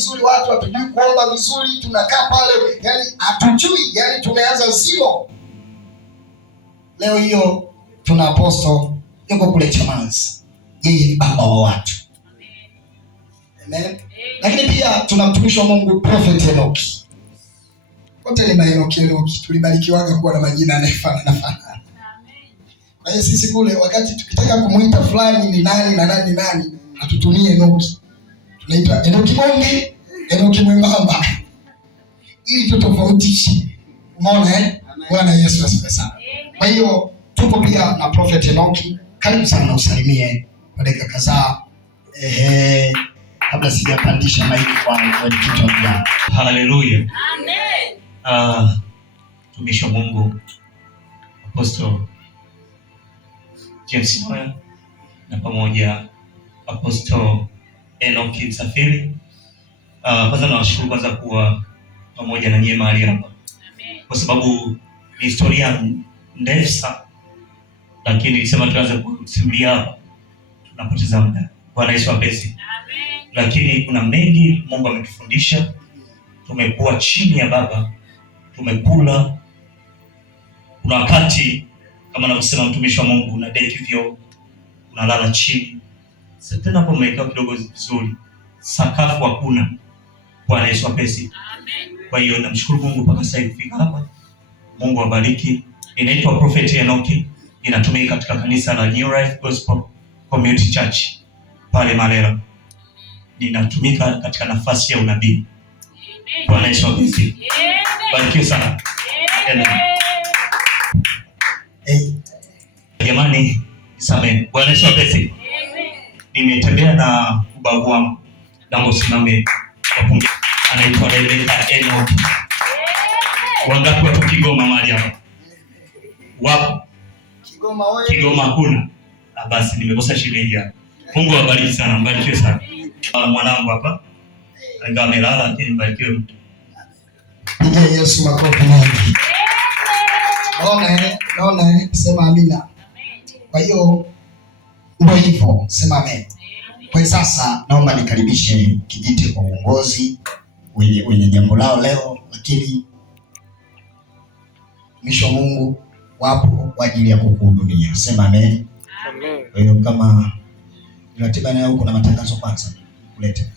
vizuri, watu hatujui kuomba vizuri, tunakaa pale yani hatujui, yani tumeanza zero. Leo hiyo tuna apostle yuko kule Chamazi, yeye ni baba wa watu. Amen. Lakini pia tuna mtumishi wa Mungu Prophet Enoki. Wote ni Enoki. Tulibarikiwaga kuwa na majina yanayofanana. Kwa hiyo sisi kule wakati tukitaka kumuita fulani ni nani na nani, hatutumie Enoki. Tunaita Enoki Bonge, Enoki mwembamba. Ili tutofautishe. Umeona Bwana Yesu asifiwe sana. Kwa hiyo tuko pia na Prophet Enoki. Karibu sana usalimie kwa dakika kadhaa. Kabla sijapandisha maiki kwa kitu gani. Haleluya. Amen. Tumishi wa Mungu Apostle James Noya na pamoja Apostle Enoki Msafiri. Kwanza nawashukuru kwanza kuwa pamoja na nyie mahali hapa. Kwa sababu ni historia ndefu sana. Lakini nilisema tuanze kusimulia hapa, tunapoteza muda. Bwana Yesu apesi. Amen. Lakini kuna mengi Mungu ametufundisha. Tumekuwa chini ya Baba, tumekula. Kuna wakati kama anavyosema mtumishi wa Mungu, una date hivyo, unalala chini. Sasa tena hapo umekaa kidogo vizuri. Sakafu hakuna. Bwana Yesu apesi. Amen. Kwa hiyo namshukuru Mungu mpaka sasa hivi fika hapa. Mungu awabariki. Inaitwa Prophet Enoki. Inatumika katika kanisa la New Life Gospel Community Church pale Malera. Ninatumika katika nafasi ya unabii. Bwana Yesu asifiwe. Barikiwe sana. Jamani, nisamehe. Bwana Yesu asifiwe. Nimetembea na ubavu wangu. Naomba usimame wapunge. Anaitwa Rebecca Enoki. Wangapi watu Kigoma mahali hapa? Wapo? Kigoma hakuna. Basi nimekosa shilingi hapa. Mungu awabariki sana, mbarikiwe sana. Mwanangu hapa ingawa amelala lakini mbarikiwe mtu. Pigia Yesu makofi mengi. Naona sema amina. Kwa hiyo ndio hivyo, sema amen. Kwa sasa naomba nikaribishe kijiti kwa uongozi wenye jambo lao leo, lakini mtumishi wa Mungu wapo kwa ajili ya kukuhudumia. Sema amen. Amen. Kwa hiyo kama ratiba nayo kuna matangazo kwanza kulete